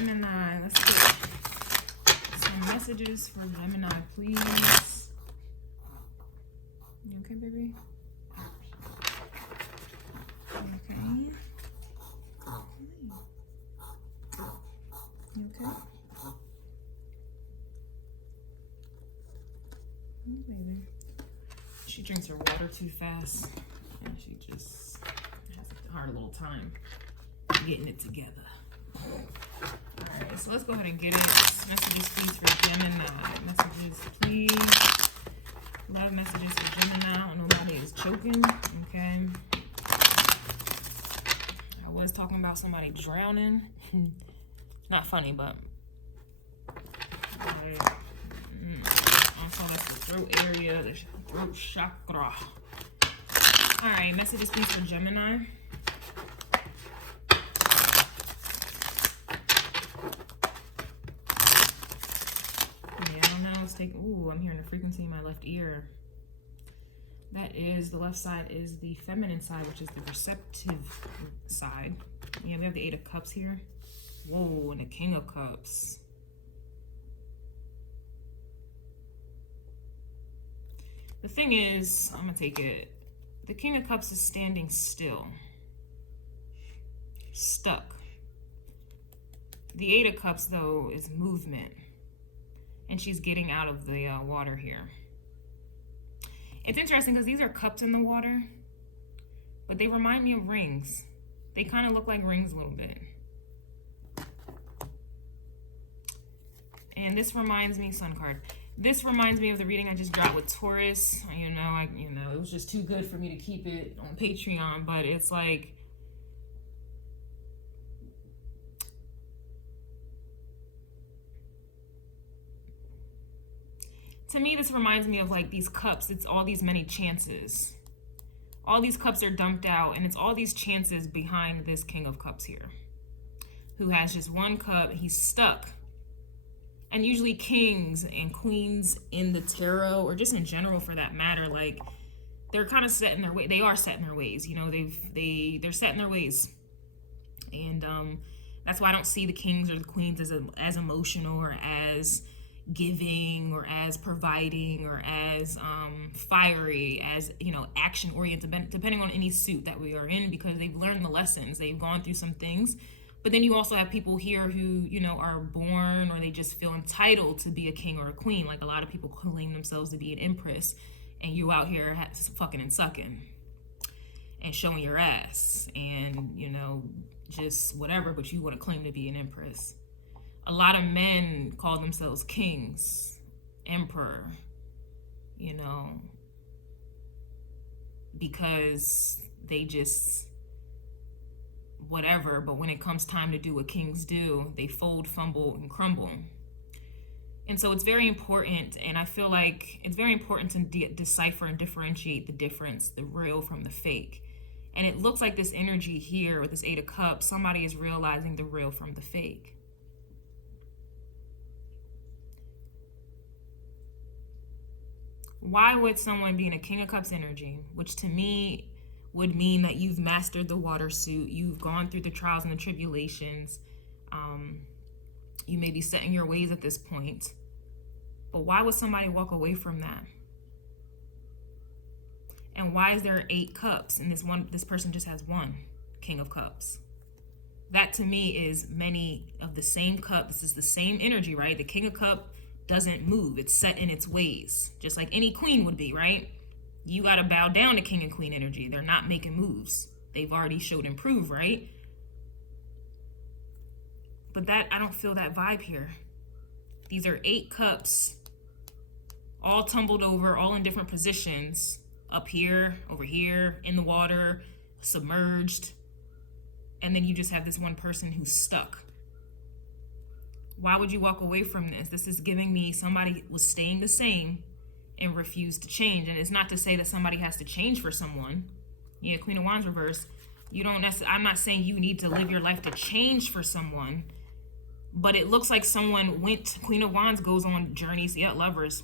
Gemini. Let's get some messages for Gemini, please. You okay, baby? Okay. You okay? Baby. She drinks her water too fast, and she just has a hard little time getting it together. Alright, so let's go ahead and get it. Messages, please, for Gemini. Messages, please. Love messages for Gemini. Nobody is choking. Okay. I was talking about somebody drowning. Not funny, but also that's the throat area, the throat chakra. Alright, messages, please, for Gemini. Ooh, I'm hearing a frequency in my left ear. That is, the left side is the feminine side, which is the receptive side. Yeah, we have the 8 of Cups here. Whoa, and the King of Cups. The thing is, I'm gonna take it. The King of Cups is standing still. Stuck. The 8 of Cups, though, is movement. And she's getting out of the water here. It's interesting because these are cups in the water, but they remind me of rings. They kind of look like rings a little bit. And this reminds me, Sun card. This reminds me of the reading I just dropped with Taurus. You know, it was just too good for me to keep it on Patreon, but it's like, to me, this reminds me of like these cups. It's all these many chances. All these cups are dumped out, and it's all these chances behind this King of Cups here, who has just one cup. He's stuck. And usually kings and queens in the tarot, or just in general for that matter, like they're kind of set in their way. They are set in their ways. You know, they're set in their ways, and that's why I don't see the kings or the queens as emotional or as giving or as providing or as fiery, as, you know, action oriented, depending on any suit that we are in, because they've learned the lessons, they've gone through some things. But then you also have people here who, you know, are born, or they just feel entitled to be a king or a queen. Like a lot of people claim themselves to be an empress, and you out here fucking and sucking and showing your ass and, you know, just whatever, but you want to claim to be an empress. A lot of men call themselves kings, emperor, you know, because they just whatever. But when it comes time to do what kings do, they fold, fumble, and crumble. And so it's very important, and I feel like it's very important to decipher and differentiate the difference, the real from the fake. And it looks like this energy here with this 8 of Cups, somebody is realizing the real from the fake. Why would someone be in a King of Cups energy, which to me would mean that you've mastered the water suit, you've gone through the trials and the tribulations, you may be set in your ways at this point, but why would somebody walk away from that? And why is there 8 cups and this person just has 1 King of Cups? That to me is many of the same cup. This is the same energy, right? The King of Cups doesn't move. It's set in its ways, just like any queen would be, right? You got to bow down to king and queen energy. They're not making moves. They've already showed and proved, right? But that, I don't feel that vibe here. These are 8 cups, all tumbled over, all in different positions, up here, over here, in the water, submerged. And then you just have this one person who's stuck. Why would you walk away from this? This is giving me somebody was staying the same and refused to change. And it's not to say that somebody has to change for someone. Yeah, Queen of Wands reverse. You don't necessarily, I'm not saying you need to live your life to change for someone, but it looks like someone went, Queen of Wands goes on journeys, yeah, lovers.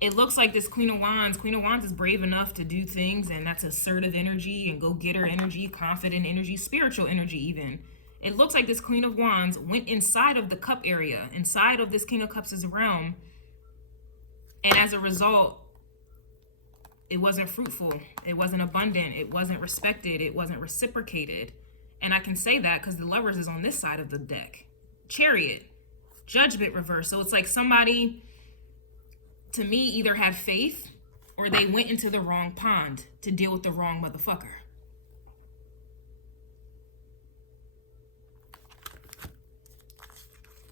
It looks like this Queen of Wands is brave enough to do things, and that's assertive energy and go-getter energy, confident energy, spiritual energy even. It looks like this Queen of Wands went inside of the cup area, inside of this King of Cups' realm. And as a result, it wasn't fruitful. It wasn't abundant. It wasn't respected. It wasn't reciprocated. And I can say that because the Lovers is on this side of the deck. Chariot, Judgment reverse. So it's like somebody, to me, either had faith or they went into the wrong pond to deal with the wrong motherfucker.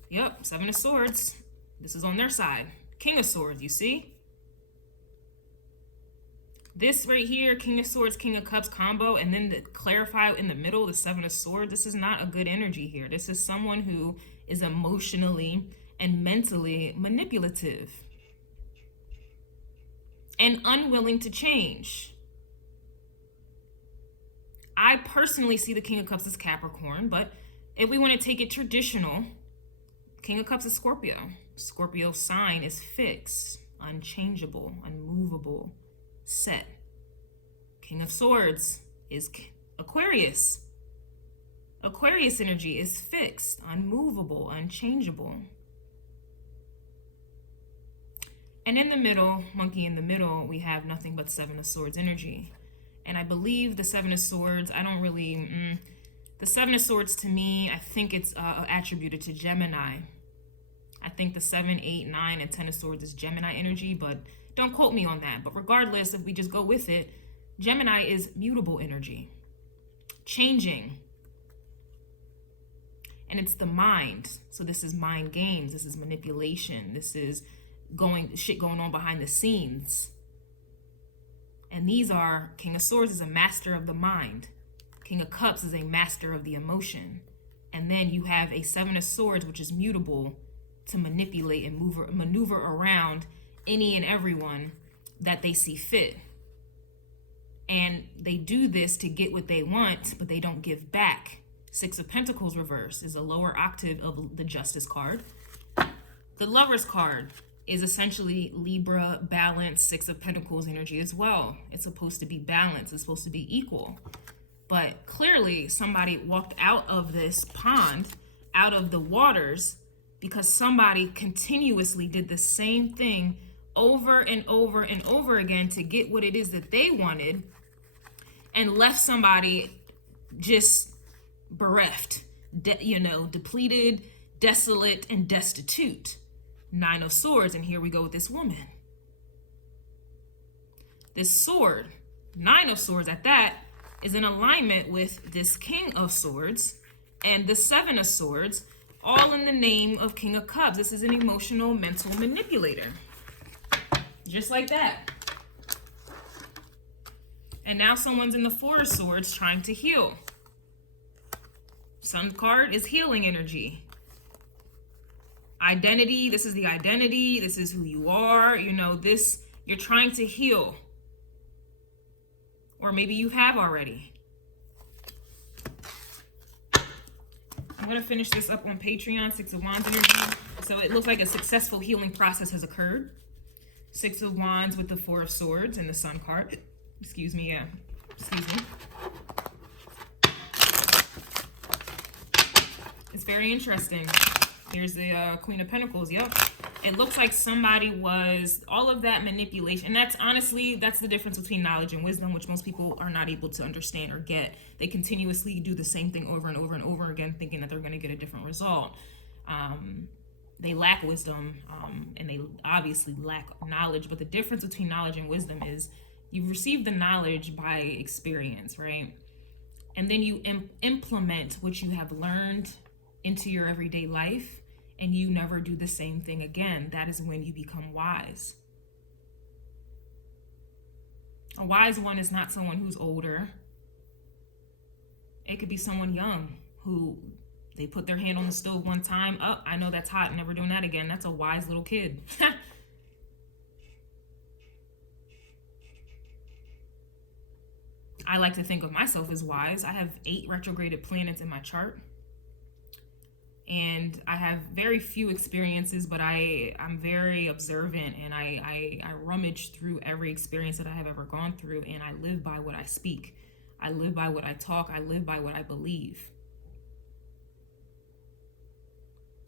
Yep, Seven of Swords. This is on their side. King of Swords, you see? This right here, King of Swords, King of Cups combo, and then to clarify in the middle, the Seven of Swords, this is not a good energy here. This is someone who is emotionally and mentally manipulative and unwilling to change. I personally see the King of Cups as Capricorn, but if we want to take it traditional, King of Cups is Scorpio. Scorpio sign is fixed, unchangeable, unmovable, set. King of Swords is Aquarius. Aquarius energy is fixed, unmovable, unchangeable. And in the middle, monkey in the middle, we have nothing but Seven of Swords energy. And I believe the Seven of Swords, I don't really, the Seven of Swords to me, I think it's attributed to Gemini. I think the 7, 8, 9, and 10 of Swords is Gemini energy, but don't quote me on that. But regardless, if we just go with it, Gemini is mutable energy, changing. And it's the mind. So this is mind games. This is manipulation. This is shit going on behind the scenes. And these are, King of Swords is a master of the mind. King of Cups is a master of the emotion. And then you have a Seven of Swords, which is mutable, to manipulate and maneuver around any and everyone that they see fit. And they do this to get what they want, but they don't give back. Six of Pentacles reverse is a lower octave of the Justice card. The Lovers card is essentially Libra, balance, Six of Pentacles energy as well. It's supposed to be balanced. It's supposed to be equal. But clearly somebody walked out of this pond, out of the waters, because somebody continuously did the same thing over and over and over again to get what it is that they wanted, and left somebody just bereft, depleted, desolate, and destitute. Nine of Swords, and here we go with this woman. This sword, Nine of Swords at that, is in alignment with this King of Swords and the Seven of Swords, all in the name of King of Cups. This is an emotional, mental manipulator. Just like that. And now someone's in the Four of Swords trying to heal. Sun card is healing energy. Identity, this is the identity. This is who you are. You're trying to heal. Or maybe you have already. I'm going to finish this up on Patreon, Six of Wands energy. So it looks like a successful healing process has occurred. Six of Wands with the Four of Swords and the Sun card. Excuse me. It's very interesting. Here's the Queen of Pentacles. Yep. It looks like somebody was, all of that manipulation. And that's the difference between knowledge and wisdom, which most people are not able to understand or get. They continuously do the same thing over and over and over again, thinking that they're going to get a different result. They lack wisdom, and they obviously lack knowledge. But the difference between knowledge and wisdom is you receive the knowledge by experience, right? And then you implement what you have learned into your everyday life, and you never do the same thing again. That is when you become wise. A wise one is not someone who's older. It could be someone young who they put their hand on the stove one time. Oh, I know that's hot. Never doing that again. That's a wise little kid. I like to think of myself as wise. I have 8 retrograded planets in my chart. And I have very few experiences, but I'm very observant, and I rummage through every experience that I have ever gone through, and I live by what I speak. I live by what I talk. I live by what I believe.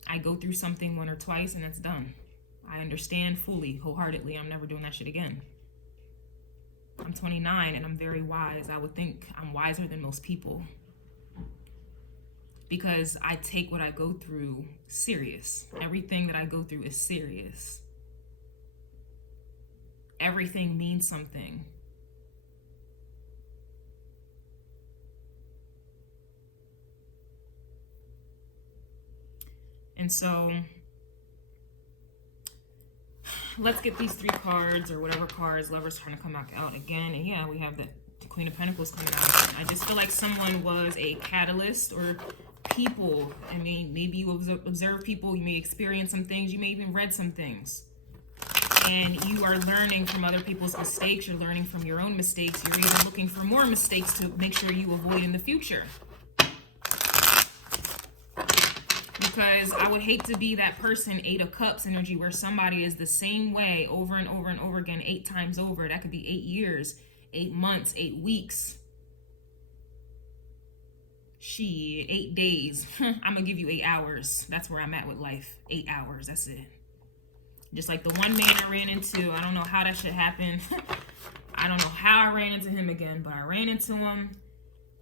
I go through something one or twice and it's done. I understand fully, wholeheartedly. I'm never doing that shit again. I'm 29 and I'm very wise. I would think I'm wiser than most people, because I take what I go through serious. Everything that I go through is serious. Everything means something. And so let's get these 3 cards, or whatever cards. Lover's trying to come back out again. And yeah, we have the Queen of Pentacles coming out. I just feel like someone was a catalyst, or people. I mean, maybe you observe people, you may experience some things, you may even read some things. And you are learning from other people's mistakes. You're learning from your own mistakes. You're even looking for more mistakes to make sure you avoid in the future. Because I would hate to be that person, 8 of Cups energy, where somebody is the same way over and over and over again, 8 times over. That could be 8 years, 8 months, 8 weeks. 8 days. I'm going to give you 8 hours. That's where I'm at with life. 8 hours. That's it. Just like the one man I ran into. I don't know how that shit happened. I don't know how I ran into him again, but I ran into him.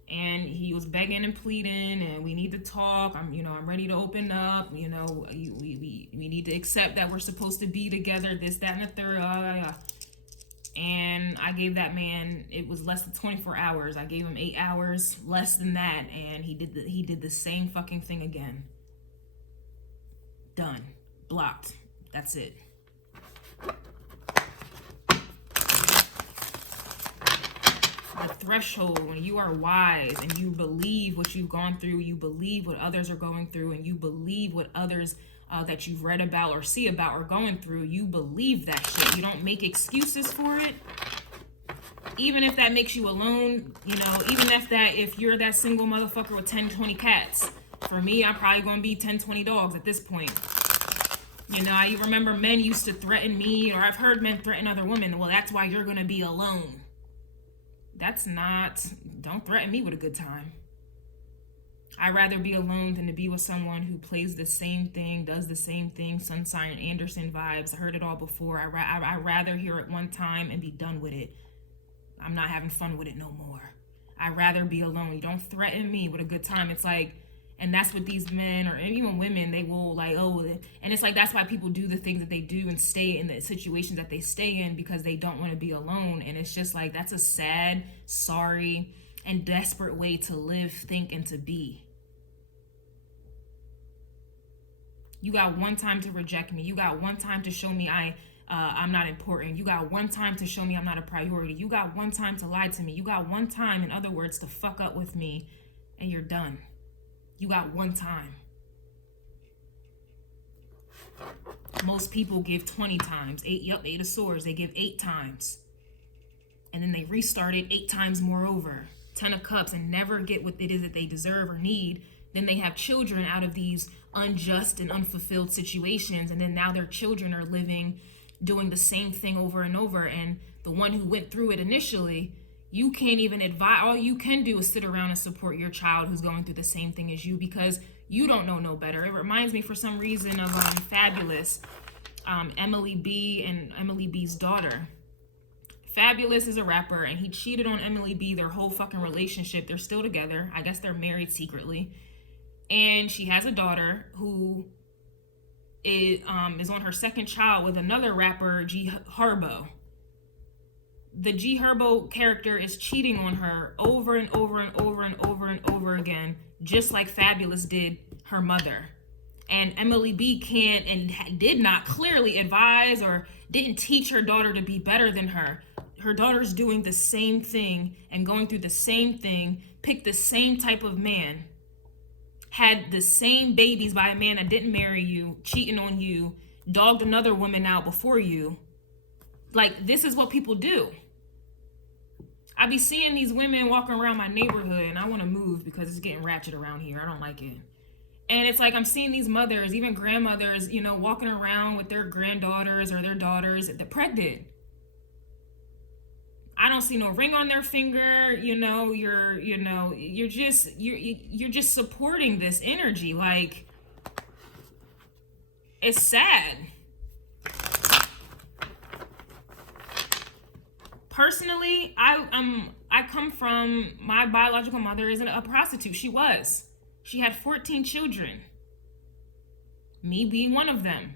And he was begging and pleading, and we need to talk. I'm ready to open up. We need to accept that we're supposed to be together. This, that, and the third. And I gave that man, it was less than 24 hours. I gave him 8 hours, less than that, and he did the same fucking thing again. Done. Blocked. That's it. The threshold, when you are wise and you believe what you've gone through, you believe what others are going through, and you believe what others that you've read about or see about are going through, you believe that shit. You don't make excuses for it. Even if that makes you alone, even if you're that single motherfucker with 10, 20 cats. For me, I'm probably going to be 10, 20 dogs at this point. I remember men used to threaten me, or I've heard men threaten other women. Well, that's why you're going to be alone. Don't threaten me with a good time. I'd rather be alone than to be with someone who plays the same thing, does the same thing, Sun Sign and Anderson vibes. I heard it all before. I'd rather hear it one time and be done with it. I'm not having fun with it no more. I'd rather be alone. You don't threaten me with a good time. It's like, and that's what these men, or even women, they will like, and it's like, that's why people do the things that they do and stay in the situations that they stay in, because they don't want to be alone. And it's just like, that's a sad, sorry, and desperate way to live, think, and to be. You got one time to reject me. You got one time to show me I'm not important. You got one time to show me I'm not a priority. You got one time to lie to me. You got one time, in other words, to fuck up with me, and you're done. You got one time. Most people give 20 times. 8 of Swords. They give 8 times. And then they restart it 8 times more over. 10 of Cups, and never get what it is that they deserve or need. Then they have children out of these unjust and unfulfilled situations. And then now their children are doing the same thing over and over. And the one who went through it initially, you can't even advise. All you can do is sit around and support your child who's going through the same thing as you, because you don't know no better. It reminds me for some reason of Fabulous, Emily B and Emily B's daughter. Fabulous is a rapper, and he cheated on Emily B their whole fucking relationship. They're still together. I guess they're married secretly. And she has a daughter who is on her second child with another rapper, G Herbo. The G Herbo character is cheating on her over and over and over and over and over again, just like Fabulous did her mother. And Emily B can't and did not clearly advise or didn't teach her daughter to be better than her. Her daughter's doing the same thing and going through the same thing, picked the same type of man, had the same babies by a man that didn't marry you, cheating on you, dogged another woman out before you. Like, this is what people do. I be seeing these women walking around my neighborhood, and I want to move because it's getting ratchet around here. I don't like it. And it's like I'm seeing these mothers, even grandmothers, walking around with their granddaughters or their daughters. They're pregnant. I don't see no ring on their finger. You're just supporting this energy. Like, It's sad. Personally, I come from, my biological mother isn't a prostitute. She was. She had 14 children. Me being one of them.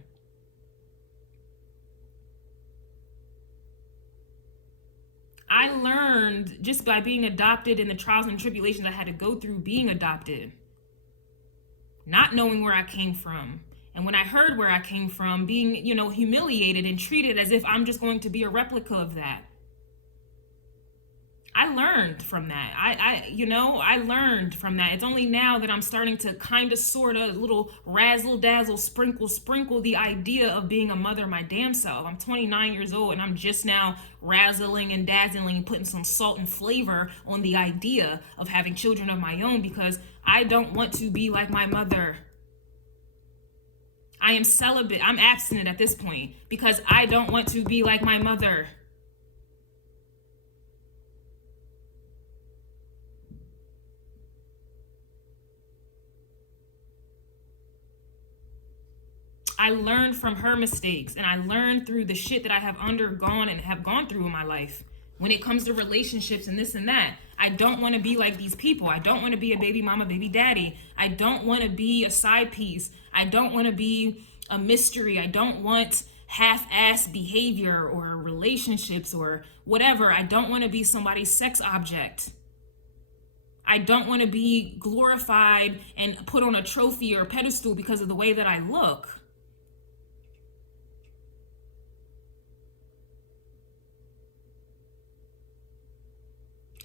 I learned just by being adopted in the trials and tribulations I had to go through being adopted. Not knowing where I came from. And when I heard where I came from, being, you know, humiliated and treated as if I'm just going to be a replica of that. I learned from that. I learned from that. It's only now that I'm starting to kind of, sort of, little razzle dazzle, sprinkle the idea of being a mother my damn self. I'm 29 years old and I'm just now razzling and dazzling and putting some salt and flavor on the idea of having children of my own, because I don't want to be like my mother. I am celibate. I'm abstinent at this point because I don't want to be like my mother. I learned from her mistakes, and I learned through the shit that I have undergone and have gone through in my life. When it comes to relationships and this and that, I don't want to be like these people. I don't want to be a baby mama, baby daddy. I don't want to be a side piece. I don't want to be a mystery. I don't want half-ass behavior or relationships or whatever. I don't want to be somebody's sex object. I don't want to be glorified and put on a trophy or a pedestal because of the way that I look.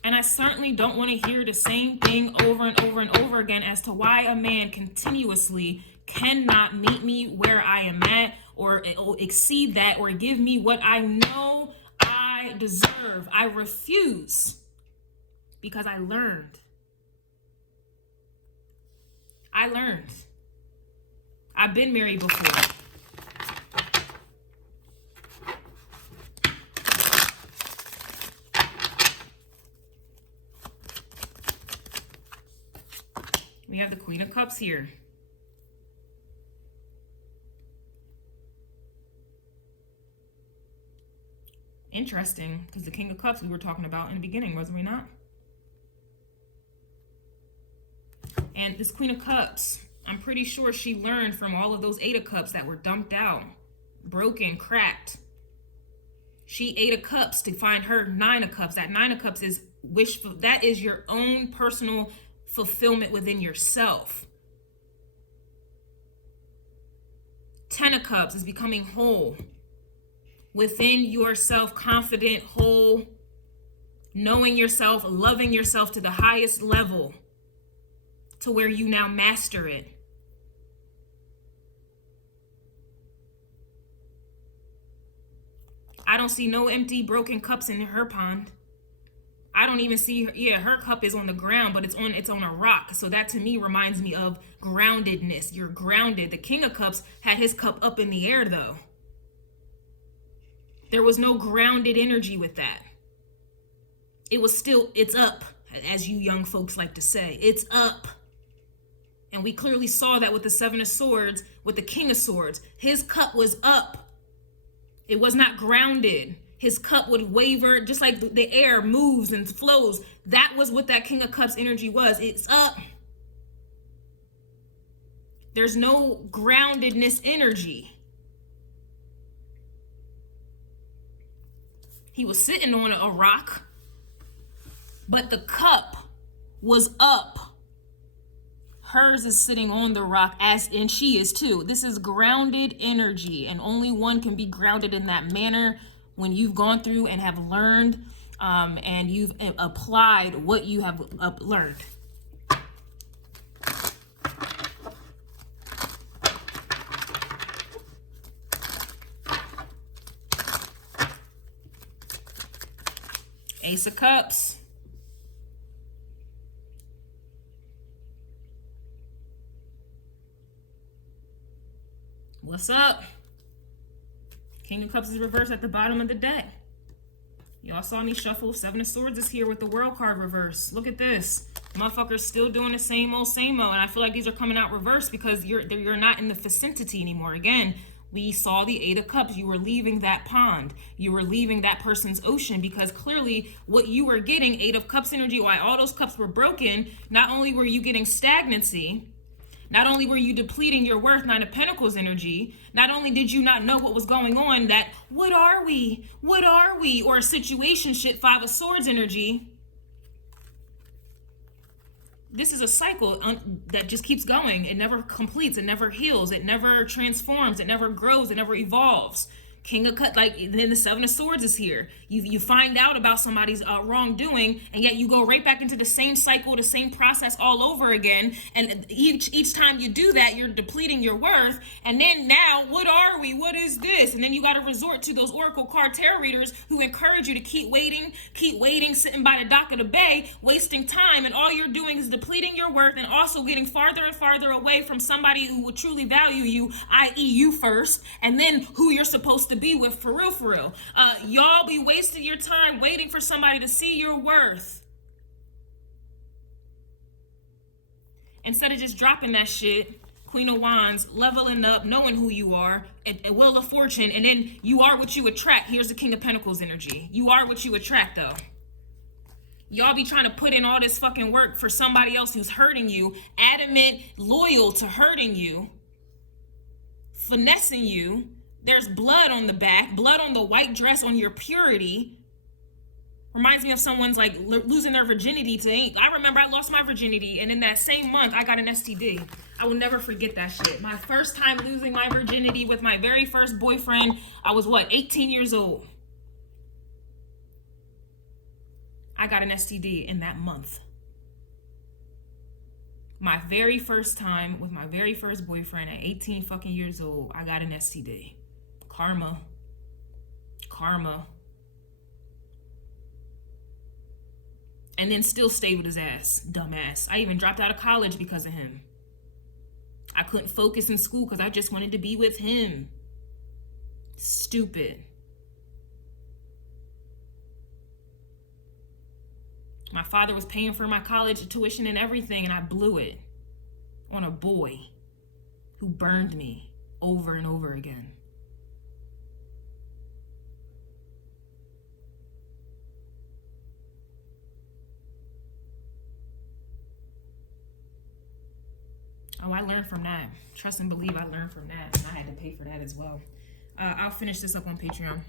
And I certainly don't want to hear the same thing over and over and over again as to why a man continuously cannot meet me where I am at, or exceed that, or give me what I know I deserve. I refuse, because I learned. I've been married before. We have the Queen of Cups here. Interesting, because the King of Cups we were talking about in the beginning, wasn't we not? And this Queen of Cups, I'm pretty sure she learned from all of those 8 of Cups that were dumped out, broken, cracked. She 8 of Cups to find her 9 of Cups. That 9 of Cups is wishful. That is your own personal fulfillment within yourself. 10 of Cups is becoming whole within yourself, confident, whole, knowing yourself, loving yourself to the highest level, to where you now master it. I don't see no empty, broken cups in her pond. I don't even see her. Yeah, her cup is on the ground, but it's on a rock. So that to me reminds me of groundedness. You're grounded. The King of Cups had his cup up in the air though. There was no grounded energy with that. It was still, it's up, as you young folks like to say. It's up. And we clearly saw that with the 7 of Swords, with the King of Swords. His cup was up. It was not grounded. His cup would waver, just like the air moves and flows. That was what that King of Cups energy was. It's up. There's no groundedness energy. He was sitting on a rock, but the cup was up. Hers is sitting on the rock, and she is too. This is grounded energy, and only one can be grounded in that manner when you've gone through and have learned and you've applied what you have learned. Ace of Cups. What's up? King of Cups is reversed at the bottom of the deck. Y'all saw me shuffle. 7 of Swords is here with the World card reverse. Look at this. Motherfuckers still doing the same old, and I feel like these are coming out reversed because you're not in the vicinity anymore. Again, we saw the Eight of Cups. You were leaving that pond. You were leaving that person's ocean because clearly what you were getting, Eight of Cups energy, why all those cups were broken, not only were you getting stagnancy, not only were you depleting your worth, Nine of Pentacles energy, not only did you not know what was going on, that what are we, or a situationship, Five of Swords energy. This is a cycle that just keeps going. It never completes. It never heals. It never transforms. It never grows. It never evolves. King of Cups, like then the Seven of Swords is here. You find out about somebody's wrongdoing, and yet you go right back into the same cycle, the same process all over again. And each time you do that, you're depleting your worth. And then now, what are we? What is this? And then you got to resort to those Oracle card tarot readers who encourage you to keep waiting, sitting by the dock of the bay, wasting time. And all you're doing is depleting your worth and also getting farther and farther away from somebody who would truly value you, i.e. you first, and then who you're supposed to be with for real. Y'all be wasting your time waiting for somebody to see your worth instead of just dropping that shit. Queen of Wands, leveling up, knowing who you are, a Wheel of Fortune, and then you are what you attract. Here's the King of Pentacles energy. You are what you attract, though. Y'all be trying to put in all this fucking work for somebody else who's hurting you, adamant, loyal to hurting you, finessing you. There's blood on the back, blood on the white dress, on your purity. Reminds me of someone's like losing their virginity to ink. I remember I lost my virginity, and in that same month, I got an STD. I will never forget that shit. My first time losing my virginity with my very first boyfriend, I was 18 years old. I got an STD in that month. My very first time with my very first boyfriend at 18 fucking years old, I got an STD. Karma. And then still stayed with his ass, dumbass. I even dropped out of college because of him. I couldn't focus in school because I just wanted to be with him. Stupid. My father was paying for my college tuition and everything, and I blew it on a boy who burned me over and over again. Oh, I learned from that. Trust and believe I learned from that. And I had to pay for that as well. I'll finish this up on Patreon.